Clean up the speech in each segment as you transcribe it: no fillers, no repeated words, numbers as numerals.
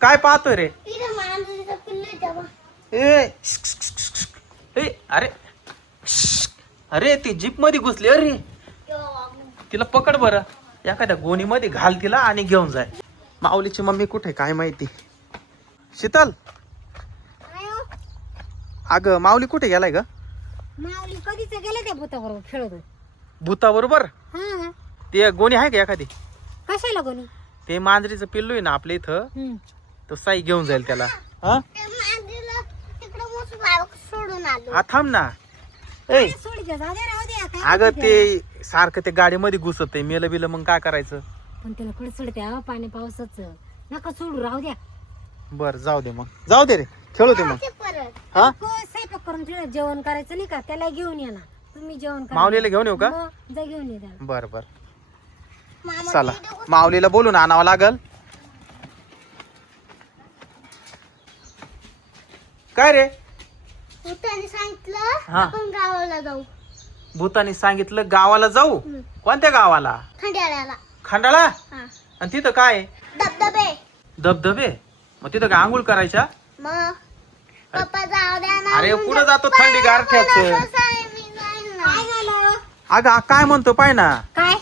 काय पाहतोय रे? इथं मांजरीचं पिल्लू आहे तेव्हा. ए अरे अरे ती जीप मध्ये घुसली अरे. तिला पकड बरं, एखाद्या गोणी मध्ये घाल तिला आणि घेऊन जाय. माऊलीची मम्मी कुठे काय माहिती. शीतल, काय हो? अगं माऊली कुठे गेलाय ग? माऊली कधीच गेले त्या भूताबरोबर खेळत होते. भूता बरोबर? हा. ते गोणी आहे का एखादी? कशाला कोणी? ते मांजरीचं पिल्लू आहे ना आपल्या इथं, तो साई घेऊन जाईल त्याला. हा मांजरीला तिकडे मोठं बाळ सोडून आलो. हा थांब ना. ए सोडी द्या, जाऊ द्या, राहू द्या. काय अगं माहिती ते सारखं ते गाडीमध्ये घुसत आहे, मेलं बिलं मग काय करायचं? पण त्याला कुठे सोडते हा, पाणी पावसाचं नका सोडू, राहू द्या. बर जाऊ दे, मग जाऊ दे रे, खेळू दे मग. हा स्वयंपाक करून ठेवा, जेवण करायचं नाही का, त्याला घेऊन या ना. तुम्ही जेवण करा. माऊलीला घेऊन येऊ का? मग जा घेऊन ये त्याला. बर बर चला, माऊलीला बोलून आणावं लागल. काय रे? भूताने सांगितलं हा. आपण गावाला जाऊ. भूतानी सांगितलं गावाला जाऊ. कोणत्या गावाला? खंड्याळ्याला. खंडाळा? हा. आणि तिथं काय? धबधबे. धबधबे? मग तिथं काय आंघोळ करायच्या? मग पप्पा जाऊ द्या ना. अरे पुढे जातो थंडी गारठ्याच. काय झालं? अगं काय म्हणतो पाय ना, काय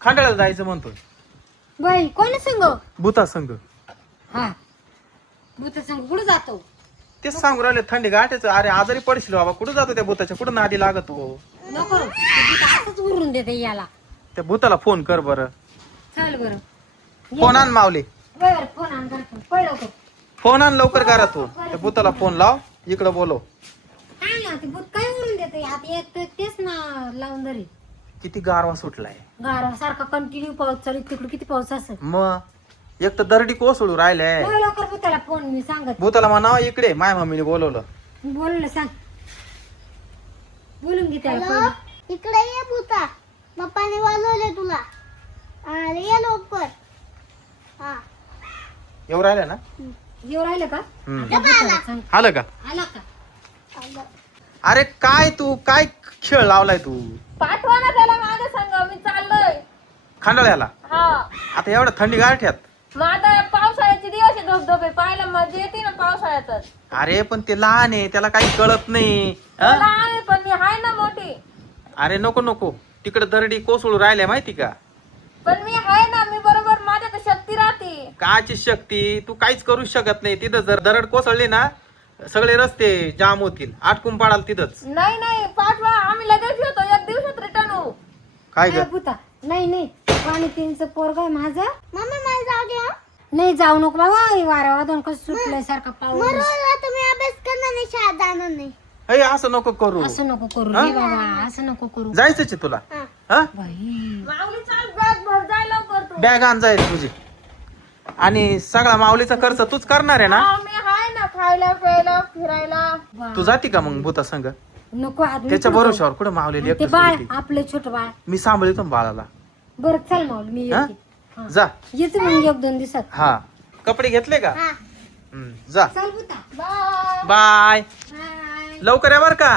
खंडाळ्याला जायचं म्हणतोय. बाई कोणी संग? भूता संघ. हा, भूत संग कुठं जातो? तेच सांगू राहिले, थंडी गाठ्याच. अरे आजारी पडशील बाबा, कुठं जातो त्या भूताच्या, कुठं नादी लागत हो. नको, ते भूत असंच उरून देते याला. त्या भूताला फोन कर बरं. चल बरं. फोन आण माऊली, बरं फोन आण करतो, पळलो तो. फोन आण लवकर करा तू. त्या भूताला फोन लाव, इकडं बोलव. काय ना ते भूत काय उरून देते आता, एक तर तेच ना लावून धरी. किती गारवा सुटलाय. गारा सारखा कंटिन्यू पाऊस चालू, तिकडे किती पाऊस असेल. मग एक तर दरडी कोसळू राहिलाय. बोल लवकर भूताला फोन, मी सांगत. भूताला म्हणा इकडे, माय मम्मीने बोलवलं. बोल ना, सांग. बोलून घे त्याला. इकडे ये भूता, पप्पाने बोलवले तुला. अरे ये लवकर. हा येऊ राहिला ना? येऊ राहिलं का? हम्म. आता भूताला सांग. आलं का? आला का? अरे काय तू काय खेळ लावलाय तू? पाठवा ना त्याला माझ्या संग, मी चाललोय. खंडाळ्याला? हा, आता एवढ्या थंडी गारठ्यात? मग आता पावसाळ्याचे दिवस आहे, धबधबे पाहायला मजा येते ना पावसाळ्यातच. अरे पण ते लहान आहे, त्याला काही कळत नाही. हा? मला आहे पण मी आहे ना मोठी. अरे नको नको, तिकडे दरडी कोसळू राहिल्या माहिती का? पण मी आहे ना, मी बरोबर, माझ्याकडे शक्ती राहते. काची शक्ती? तू काहीच करू शकत नाही. तिथं जर दरड कोसळली ना, सगळे रस्ते जाम होतील, आटकून पाडाल तिथंच. नाही नाही, पाठवा, आम्ही लगेच येतो, एक दिवसात रिटर्न होऊ. काय काय ग? भूता? नाही नाही, पाणी तीनचं पोरग आहे माझं. मम्मी मला जाऊ द्या. नाही जाऊ नको बाबा, वारा वादन कसं सुटलंय सारखा पाऊस. तुम्ही अभ्यास करणार नाही, शाळेत जाणार नाही. अरे असं नको करू. असं नको करू हा? रे बाबा, असं नको करू. जायचंच आहे तुला? हा बाई माऊली चाल, बॅग भर, जाय लवकर तू. बॅग आण जाय तुझी. आणि सगळा माऊलीचा खर्च तूच करणार आहे ना? हा, मी आहे ना, खायला प्यायला फिरायला. वा. तू जाती का मग भूता संग? नको आदमी त्याच्या कुठं भरोशावर कुठं माऊलीला जाऊ? ते एकटं बाळ सोडती? आपलं छोट बाळ. मी सांभाळतो ना बाळाला. बरं चल माऊली, मी हा? येते. हा. जा. येते मग एक दोन दिवसात. हा कपडे घेतले का? हा. जा. चल भूता. बाय. बाय. बाय. लवकर या बर का?